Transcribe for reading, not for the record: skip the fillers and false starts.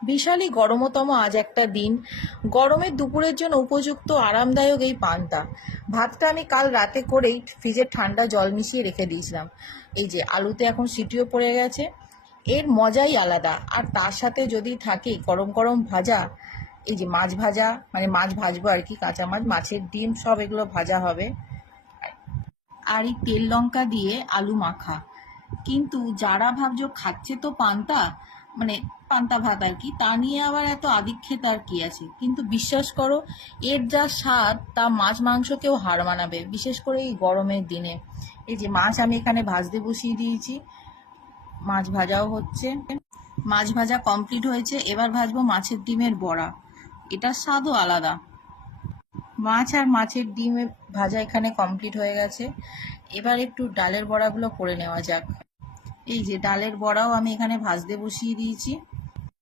বিশালই গরমতম আজ একটা দিন। গরমের দুপুরের জন্য উপযুক্ত আরামদায়ক এই পান্তা ভাতটা আমি কাল রাতে করেই ফ্রিজের ঠান্ডা জল মিশিয়ে রেখে দিয়েছিলাম। এই যে আলুতে এখন সিটিও পড়ে গেছে, এর মজাই আলাদা। আর তার সাথে যদি থাকে গরম গরম ভাজা, এই যে মাছ ভাজা, মানে মাছ ভাজবো আর কি, কাঁচা মাছ, মাছের ডিম, সব এগুলো ভাজা হবে। আর এই তেল লঙ্কা দিয়ে আলু মাখা। কিন্তু যারা ভাবছো খাচ্ছে তো পান্তা, মানে পান্তা ভাত আর কি, তা নিয়ে আবার এত আদিক্ষেত আর কি আছে, কিন্তু বিশ্বাস করো এর যা স্বাদ তা মাছ মাংসকেও হার মানাবে, বিশেষ করে এই গরমের দিনে। এই যে মাছ আমি এখানে ভাজতে বসিয়ে দিয়েছি, মাছ ভাজাও হচ্ছে। মাছ ভাজা কমপ্লিট হয়েছে, এবার ভাজবো মাছের ডিমের বড়া। এটার স্বাদও আলাদা। মাছ আর মাছের ডিমের ভাজা এখানে কমপ্লিট হয়ে গেছে। এবার একটু ডালের বড়াগুলো করে নেওয়া যাক। এই যে ডালের বড়াও আমি এখানে ভাজতে বসিয়ে দিয়েছি।